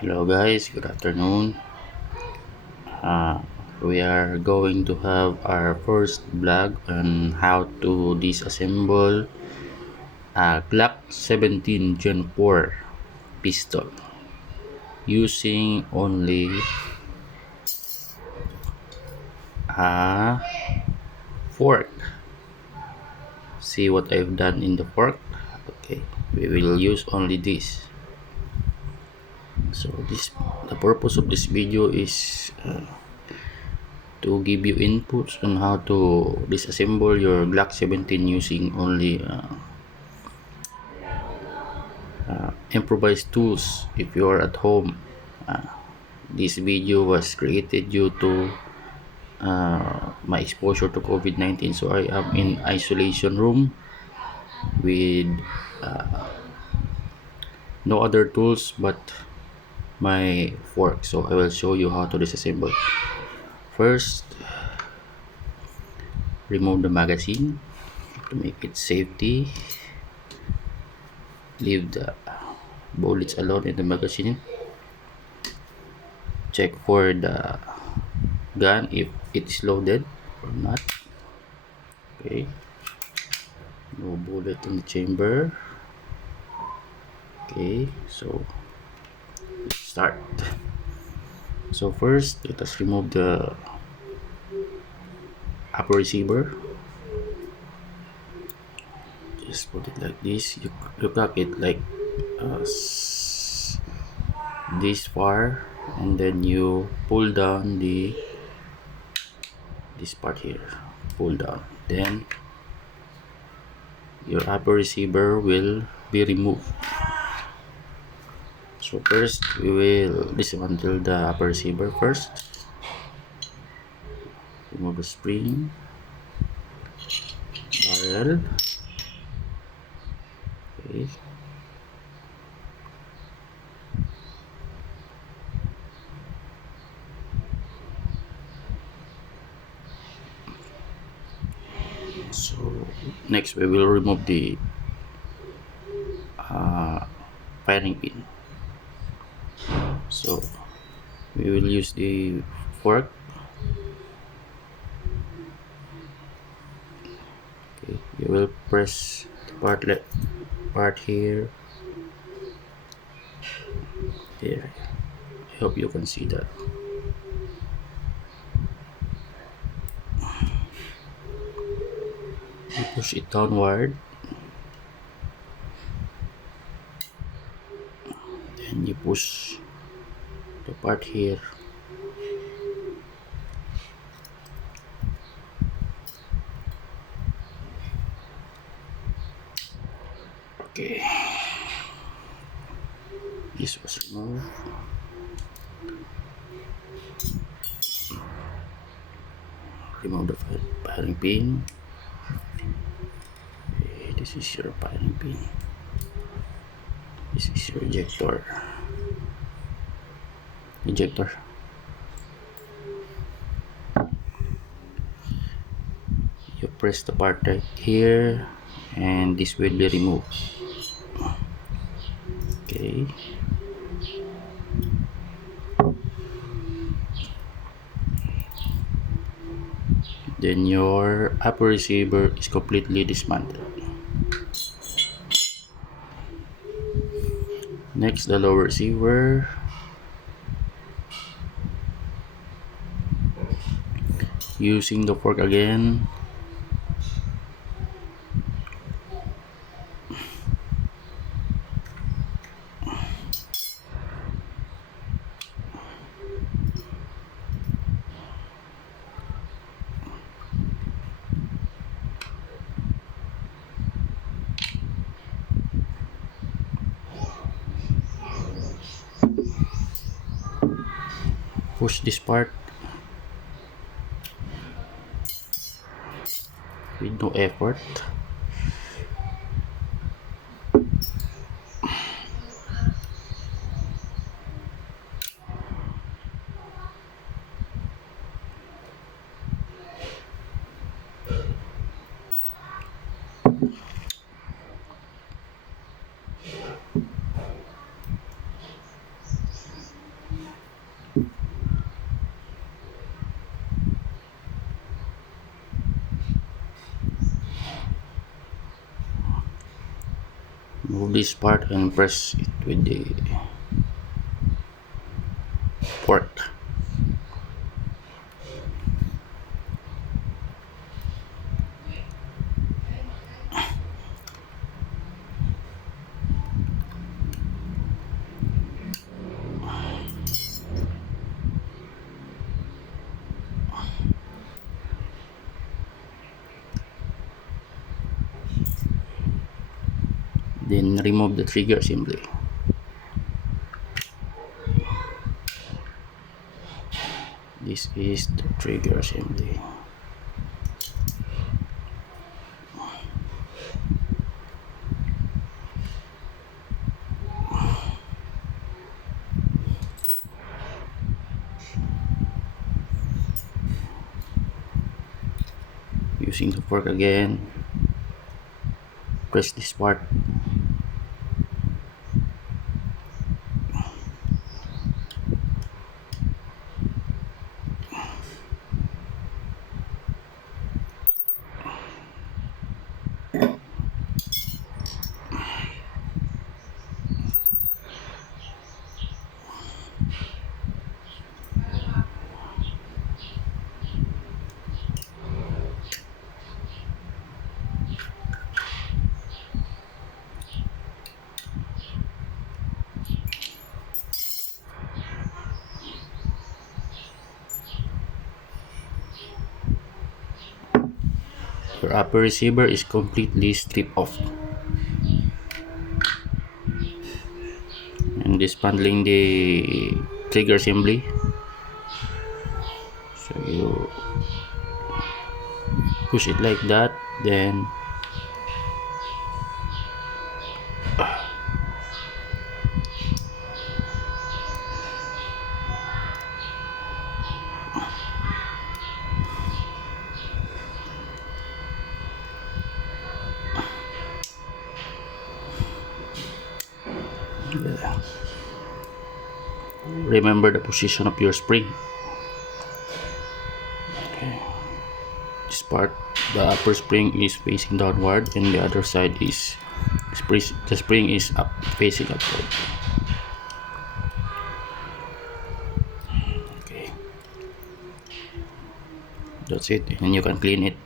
Hello guys, good afternoon. Uh, we are going to have our first vlog on how to disassemble a Glock 17 Gen 4 pistol using only a fork. See what I've done in the fork? Okay, we will use only this. So the purpose of this video is to give you inputs on how to disassemble your Glock 17 using only improvised tools if you are at home. uh, this video was created due to my exposure to COVID-19, so I am in isolation room with no other tools but my fork. So I will show you how to disassemble. First, remove the magazine to make it safety. Leave the bullets alone in the magazine. Check for the gun if it is loaded or not. Okay, no bullet in the chamber. Okay, so let's start. So first, let us remove the upper receiver. Just put it like this. You cock it like this far, and then you pull down this part here. Pull down. Then your upper receiver will be removed. So first, we will dismantle the upper receiver first. Remove the spring, barrel. Okay. So next, we will remove the firing pin. So we will use the fork. Okay, you will press the part here. There. I hope you can see that. You push it downward. Then you push the part here. Okay. This was removed. Remove the firing pin. Okay, this is your firing pin. This is your ejector. You press the part right here, and this will be removed. Okay. Then your upper receiver is completely dismantled. Next, the lower receiver. Using the fork again. Push this part with no effort. remove this part and press it with the fork. Then remove the trigger assembly. This is the trigger assembly. Using the fork again, press this part. Your upper receiver is completely stripped off. And dismantling the trigger assembly. So you push it like that, then remember the position of your spring. Okay. This part, the upper spring is facing downward, and the other side is the spring is up, facing upward. Okay, that's it, and you can clean it.